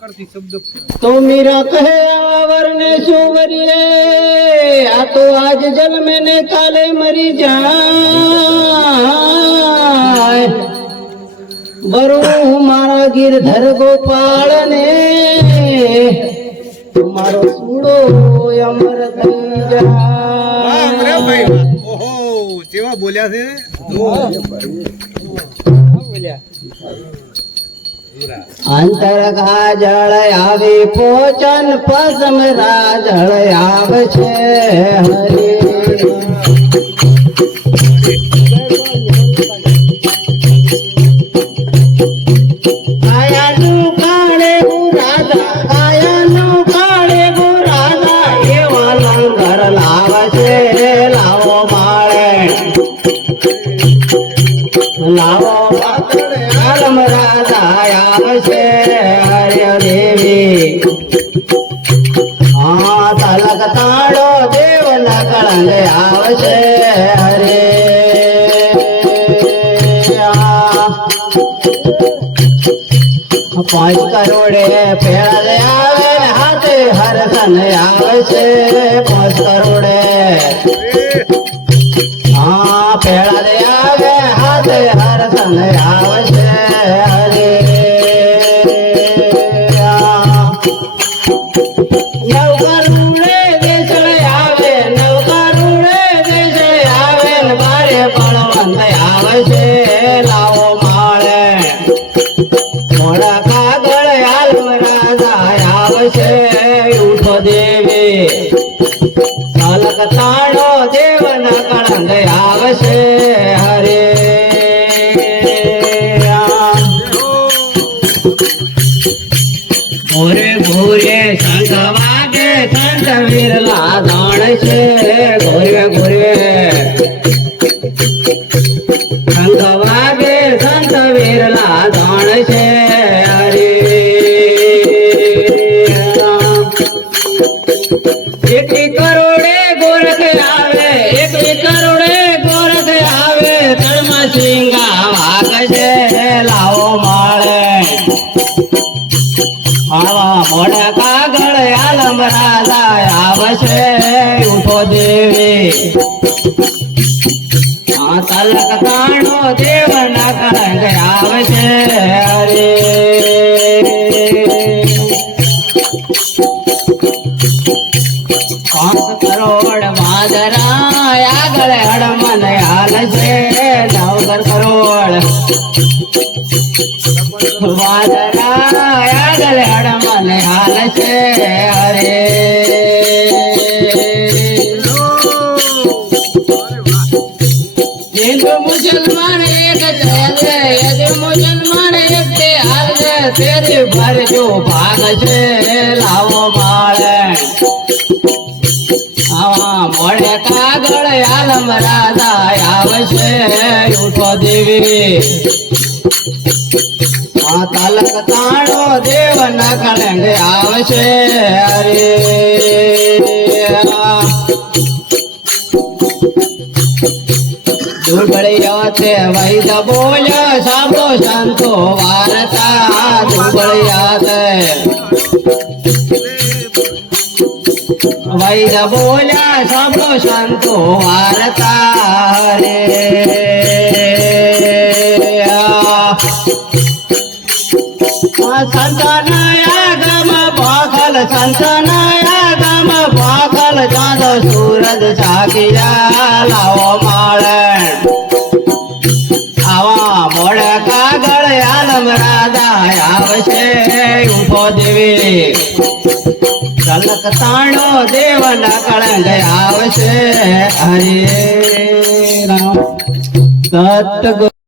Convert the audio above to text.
કરતી શબ્દ તો મીરા કહે આવા વરને શું વરીએ આ તો આજ જન્મે ને કાલે મરી જાય બરું મારા ગિરધર ગોપાળ ને મારો સુડો અમર થઈ જાય ઓહો કેવા બોલ્યા છે અંતર ગાજળ આવે પોચન પસમ રાજળ આવે છે હરે કાયાનું કાળે રાધા કાયાનું કાળે રાધા એવા લંગર લાવે છે લાવો માળે લાવો આલમ રાધા આવશે હરે દેવી હા તલક તાળો દેવ ના કળંગ આવશે હરે પાંચ કરોડે પેળે આવે હાથે હરસન આવશે 5 કરોડે હા પેળે આવે હાથે હરસન આવશે હરે નવકરુડે દેશળે આવે નવકરુડે દેશળે આવે ને બારે બળવંત આવશે લાવો માળે મોડા કાગળ આલમ રાજા આવશે ઉઠો દેવી અલગ તાળો દેવના કળંગ આવશે હરે ભોરે ભોરે શંખ વાગે સંત વિરલા દાણ છે ઘોરે ઘોરે શંખ વાગે સંત વિરલા દાણ છે હરે એકવી કરોડે ગોરખ આવે એકવી કરોડે ગોરખ આવે તળમાં સિંગા વાગ છે લાવો માળે આવા મોડા કાગળ આલમ રાધા આવશે ઉઠો દેવી આ તલક તાણો દેવના કળંગ આવશે હરે 5 કરોડ વાદરા આગળ હડમન હાલશે 9 કરોડ વાદરા આગળ હડમન હાલશે હરે હિન્દુ મુસલમાન એક છે યદિ મુસલમાન એક તે હાલે તેરી ભરજો ભાગ છે લાવો માળે આવા મોડે કાગળ આલમ રાધા આવશે ઉઠો દેવી આ તલક તાળો દેવના કળંગ આવશે હરે દુબળિયો તે વૈદ બોલ્યો સાંભળો સંતો વાર્તા દુબળિયા તે વૈદ બોલ્યા સાંભળો સંતો વાર્તા હરે સંતનાયા ગમ પાખલ સંતનાયા ગમ પાખલ ચાંદો સૂરજ ચાકિયા લાવો માળે આવા મોડે કાગળ આલમ રાધા આવશે ઉઠો દેવી તલક તાણો દેવના કળંગ આવશે હરે રામ સતગુરુ